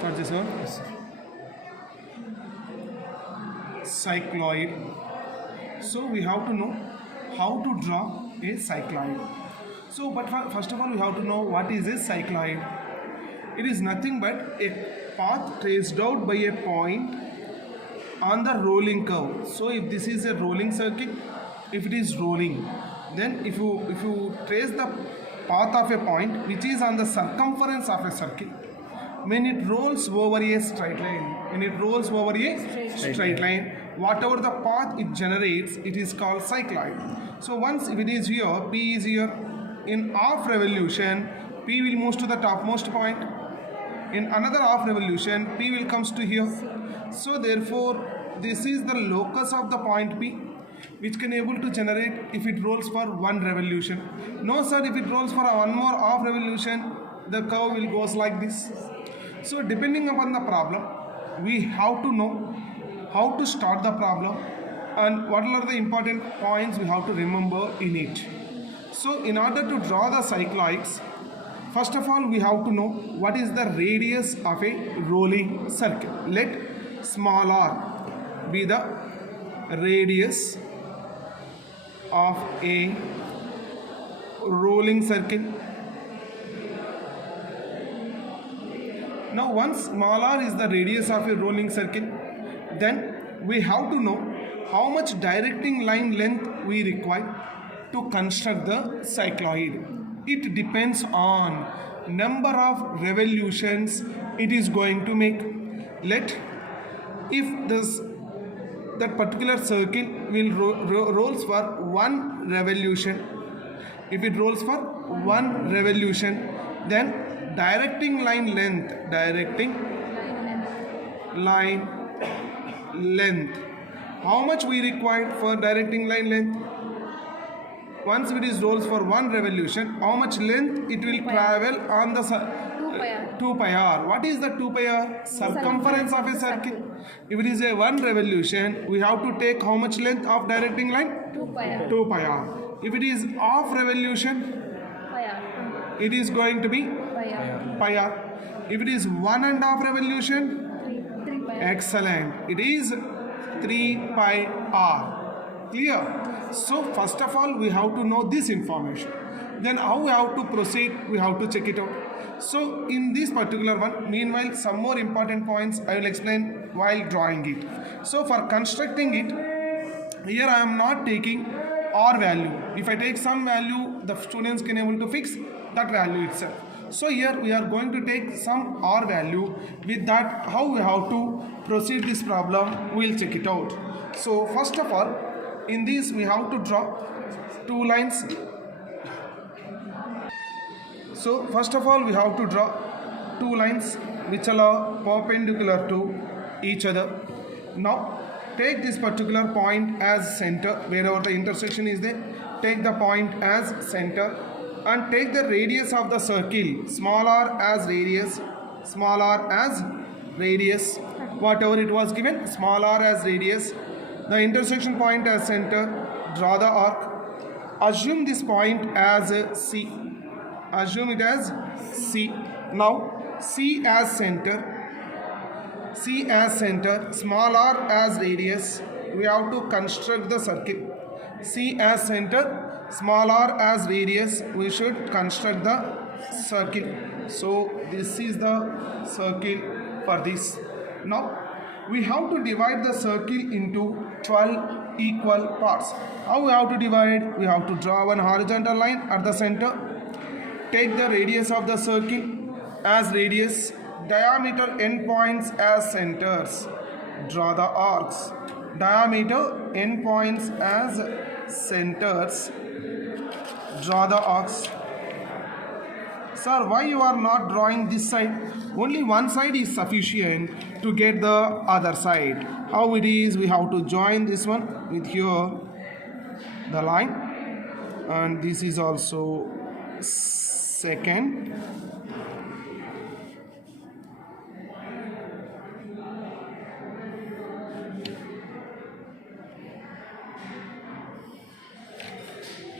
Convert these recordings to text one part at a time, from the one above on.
Start this one. Cycloid. So we have to know how to draw a cycloid. So, but first of all, we have to know what is a cycloid. It is nothing but a path traced out by a point on the rolling curve. So, if this is a rolling circuit, if it is rolling, then if you trace the path of a point which is on the circumference of a circle, when it rolls over a straight line, whatever the path it generates, it is called cycloid. So once if it is here, P is here, in half revolution, P will move to the topmost point. In another half revolution, P will comes to here. So therefore, this is the locus of the point P, which can able to generate if it rolls for one revolution. No sir, if it rolls for one more half revolution, the curve will goes like this. So depending upon the problem, we have to know how to start the problem and what are the important points we have to remember in it. So in order to draw the cycloids, first of all we have to know what is the radius of a rolling circle. Let small r be the radius of a rolling circle. Now once small r is the radius of a rolling circle, then we have to know how much directing line length we require to construct the cycloid. It depends on number of revolutions it is going to make. Let if that particular circle will rolls for one revolution, if it rolls for one revolution, then directing line length, how much we require for directing line length? Once it is rolls for one revolution, how much length it will travel on the 2 pi r. What is the 2 pi r? Circumference of a circle. If it is a one revolution, we have to take how much length of directing line? 2 pi r. If it is half revolution, it is going to be pi r. If it is 1.5 revolution, excellent, it is 3 pi r. Clear? So first of all we have to know this information. Then how we have to proceed, we have to check it out. So in this particular one, meanwhile some more important points I will explain while drawing it. So for constructing it, here I am not taking r value. If I take some value, the students can able to fix that value itself. So here we are going to take some r value. With that, how we have to proceed this problem, we will check it out. So first of all, in this we have to draw two lines. So first of all we have to draw two lines which are perpendicular to each other. Now take this particular point as center, wherever the intersection is there, take the point as center and take the radius of the circle, small r as radius, whatever it was given, small r as radius, the intersection point as center, draw the arc, assume this point as C, assume it as C. Now C as center, small r as radius, we have to construct the circle. C as center, small r as radius, we should construct the circle. So this is the circle for this. Now we have to divide the circle into 12 equal parts. How we have to divide? We have to draw one horizontal line at the center. Take the radius of the circle as radius, diameter endpoints as centers. Draw the arcs. Diameter endpoints as centers. Draw the arcs. Sir, why you are not drawing this side? Only one side is sufficient to get the other side. How it is? We have to join this one with here the line, and this is also second.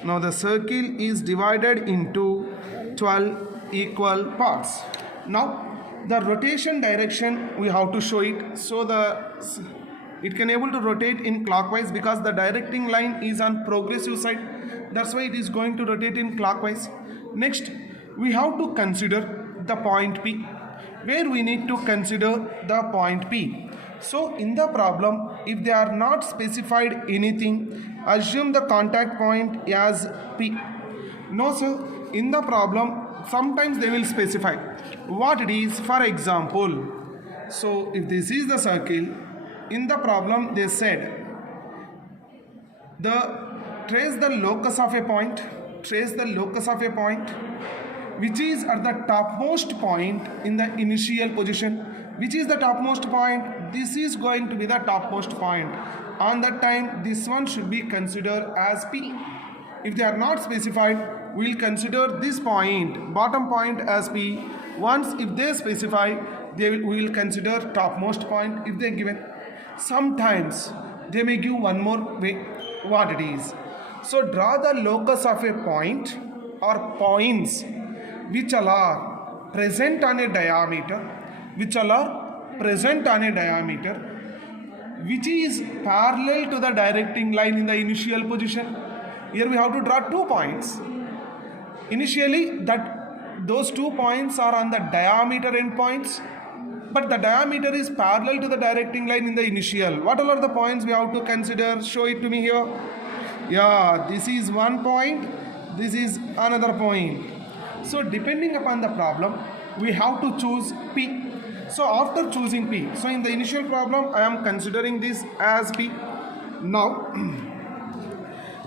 Now the circle is divided into 12 equal parts. Now the rotation direction we have to show it. So it can able to rotate in clockwise because the directing line is on progressive side. That's why it is going to rotate in clockwise. Next, we have to consider the point P, where we need to consider the point P. So in the problem, if they are not specified anything, assume the contact point as P. No sir, in the problem, sometimes they will specify what it is. For example, so if this is the circle, in the problem they said trace the locus of a point, which is at the topmost point in the initial position. Which is the topmost point? This is going to be the topmost point. On that time, this one should be considered as P. If they are not specified, we will consider this point, bottom point, as P. Once if they specify, we will consider topmost point if they are given. Sometimes they may give one more way what it is. So draw the locus of a point or points which all are present on a diameter, which is parallel to the directing line in the initial position. Here we have to draw 2 points. Initially, those 2 points are on the diameter endpoints, but the diameter is parallel to the directing line in the initial. What all are the points we have to consider? Show it to me here. Yeah, this is one point, this is another point. So depending upon the problem, we have to choose P. So after choosing P, so in the initial problem, I am considering this as P. Now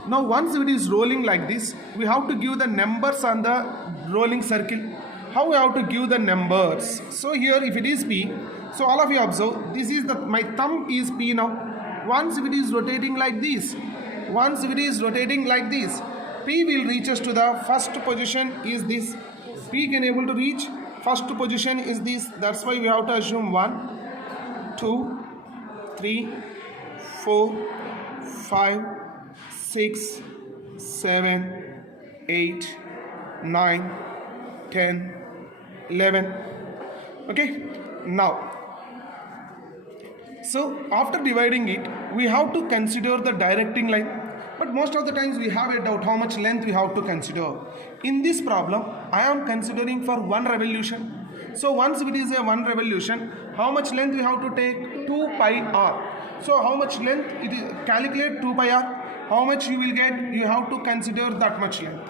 once it is rolling like this, we have to give the numbers on the rolling circle. How we have to give the numbers? So here if it is P, so all of you observe, this is my thumb is P now. Once if it is rotating like this, P will reach us to the first position is this. P can able to reach first position is this. That's why we have to assume 1, 2, 3, 4, 5, 6, 7, 8, 9, 10, 11. Okay. Now, so after dividing it, we have to consider the directing line. But most of the times we have a doubt how much length we have to consider. In this problem, I am considering for 1 revolution. So once it is a 1 revolution, how much length we have to take? 2 pi r. So how much length it is? Calculate 2 pi r. How much you will get? You have to consider that much length.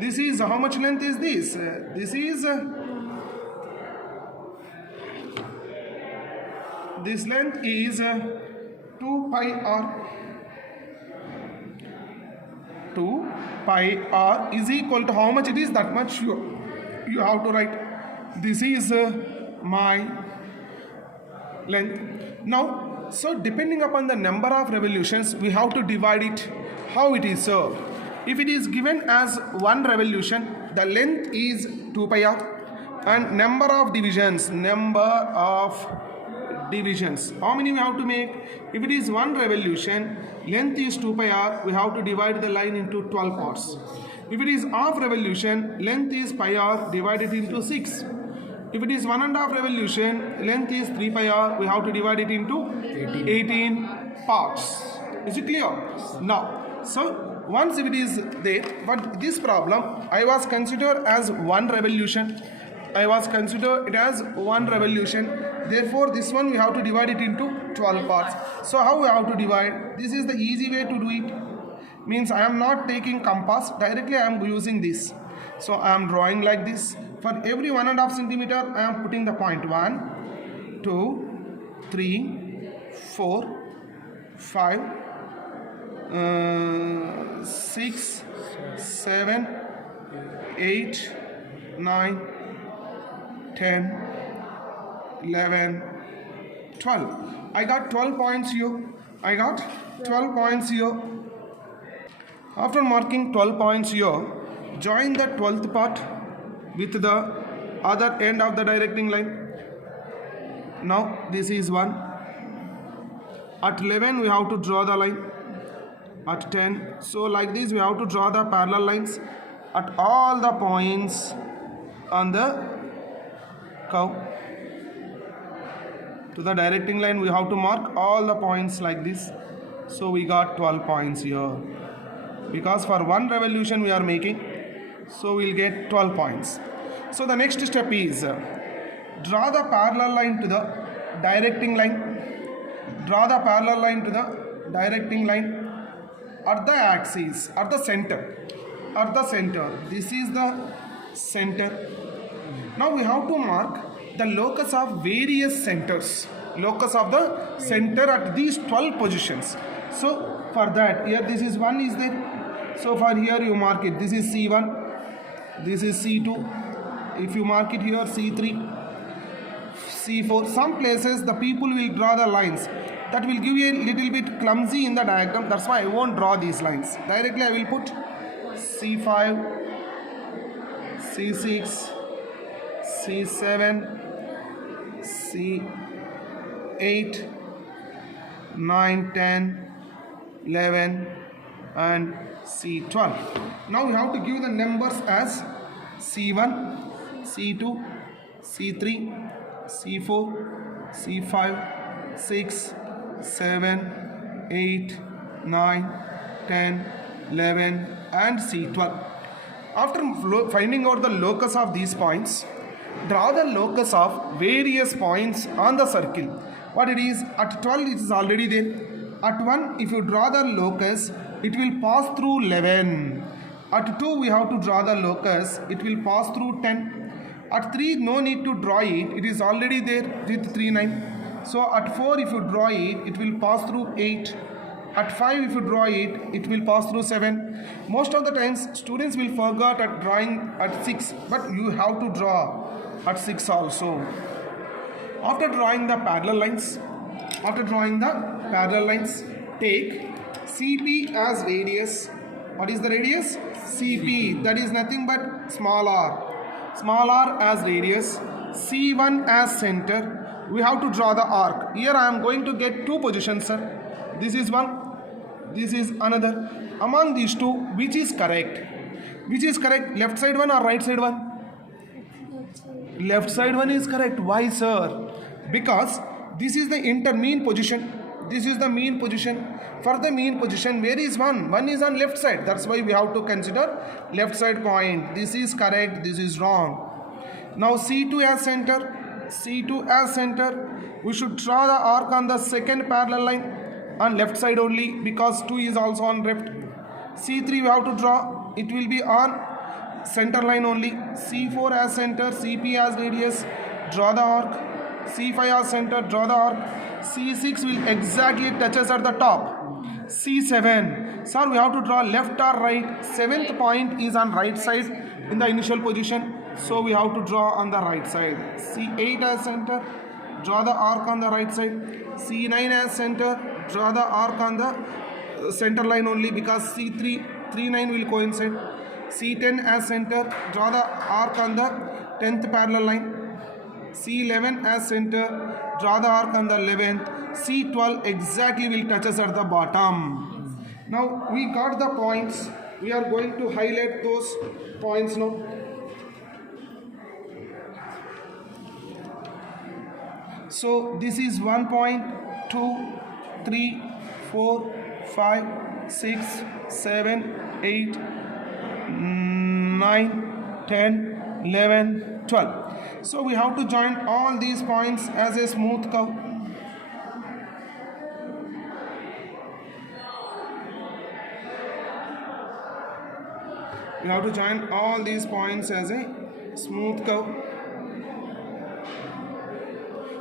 This is how much length is this? This length is 2 pi r. 2 pi r is equal to how much it is, that much you have to write. This is my length. Now, so depending upon the number of revolutions, we have to divide it. How it is served? If it is given as 1 revolution, the length is 2 pi r, and number of divisions, how many we have to make? If it is 1 revolution, length is 2 pi r, we have to divide the line into 12 parts. If it is half revolution, length is pi r, divided into 6. If it is 1.5 revolution, length is 3 pi r, we have to divide it into 18 parts. Is it clear? Now, so once if it is there, but this problem I was considered as 1 revolution. Therefore, this one we have to divide it into 12 parts. So how we have to divide? This is the easy way to do it. Means I am not taking compass. Directly I am using this. So I am drawing like this. For every 1.5 centimeter, I am putting the point 1, 2, 3, 4, 5, 6, 7, 8, 9, 10, 11, 12. I got 12 points here. After marking 12 points here, join the 12th part with the other end of the directing line. Now this is 1. At 11 we have to draw the line. At 10. So like this we have to draw the parallel lines at all the points on the curve. To the directing line we have to mark all the points like this. So we got 12 points here. Because for one revolution we are making, so we'll get 12 points. So the next step is draw the parallel line to the directing line. Draw the parallel line to the directing line at the axis, at the center. At the center. This is the center. Now we have to mark the locus of various centers. Locus of the center at these 12 positions. So for that, here this is 1 is there. So for here you mark it. This is C1. This is C2. If you mark it here, C3, C4. Some places the people will draw the lines. That will give you a little bit clumsy in the diagram. That's why I won't draw these lines. Directly I will put C5, C6, C7, C8, 9, 10, 11 and C12. Now we have to give the numbers as C1, C2, C3, C4, C5, 6, 7, 8, 9, 10, 11 and C12. After finding out the locus of these points, draw the locus of various points on the circle. What it is, at 12 it is already there. At 1, if you draw the locus, it will pass through 11. At 2, we have to draw the locus, it will pass through 10. At 3, no need to draw it, it is already there with 3, 9. So at 4, if you draw it, it will pass through 8. At 5, if you draw it, it will pass through 7. Most of the times, students will forget at drawing at 6, but you have to draw at 6 also. After drawing the parallel lines, take CP as radius. What is the radius? CP, that is nothing but small r. Small r as radius. C1 as center. We have to draw the arc. Here I am going to get 2 positions, sir. This is one. This is another. Among these 2, which is correct? Which is correct? Left side one or right side one? Left side one is correct. Why, sir? Because this is the intermean position. This is the mean position. For the mean position, where is 1? 1 is on left side. That's why we have to consider left side point. This is correct. This is wrong. Now C2 as center. C2 as center. We should draw the arc on the second parallel line. On left side only, because 2 is also on left. C3 we have to draw, it will be on center line only. C4 as center, CP as radius, draw the arc. C5 as center, draw the arc. C6 will exactly touch us at the top. C7, sir, we have to draw left or right. 7th point is on right side in the initial position, so we have to draw on the right side. C8 as center, draw the arc on the right side. C9 as center, draw the arc on the center line only, because C3, 3, 9 will coincide. C10 as center, draw the arc on the 10th parallel line. C11 as center, draw the arc on the 11th. C12 exactly will touch us at the bottom. Now we got the points. We are going to highlight those points now. So this is 1 point, 2, 3, 4, 5, 6, 7, 8, 9, 10, 11, 12. So we have to join all these points as a smooth curve. We have to join all these points as a smooth curve,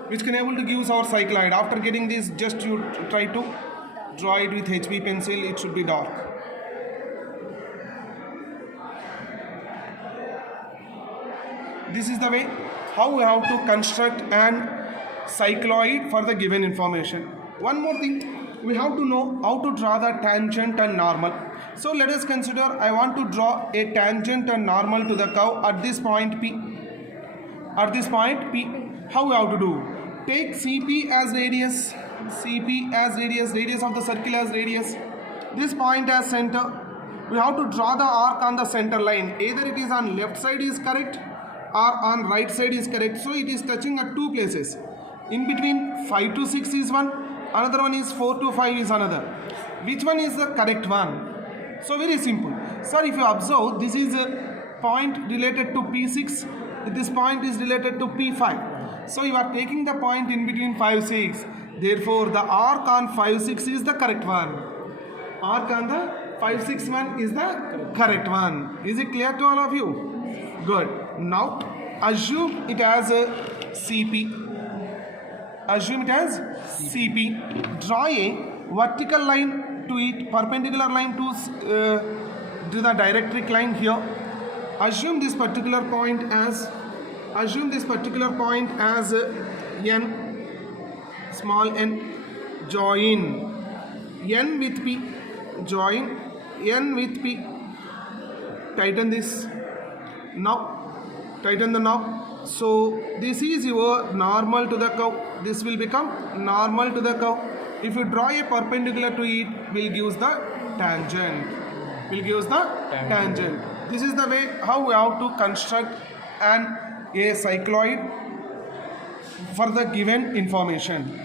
which can able to give our cycloid. After getting this, just you try to draw it with HB pencil. It should be dark. This is the way how we have to construct an cycloid for the given information. One more thing, we have to know how to draw the tangent and normal. So let us consider I want to draw a tangent and normal to the curve at this point P. At this point P, how we have to do? Take CP as radius, CP as radius, radius of the circle as radius. This point as center. We have to draw the arc on the center line. Either it is on left side is correct, on right side is correct. So it is touching at two places. In between 5 to 6 is one, another one is 4 to 5 is another. Which one is the correct one? So very simple. Sir, if you observe, this is a point related to P6, this point is related to P5. So you are taking the point in between 5, 6. Therefore, the arc on 5, 6 is the correct one. Arc on the 5, 6 one is the correct one. Is it clear to all of you? Good. Now, assume it as a CP. Assume it as CP. Draw a vertical line to it, perpendicular line to the directric line here. Assume this particular point as n, small n. Join n with p. Join n with p. Tighten this. Now, tighten the knob. So this is your normal to the curve. This will become normal to the curve. If you draw a perpendicular to it, will gives the tangent. This is the way how we have to construct a cycloid for the given information.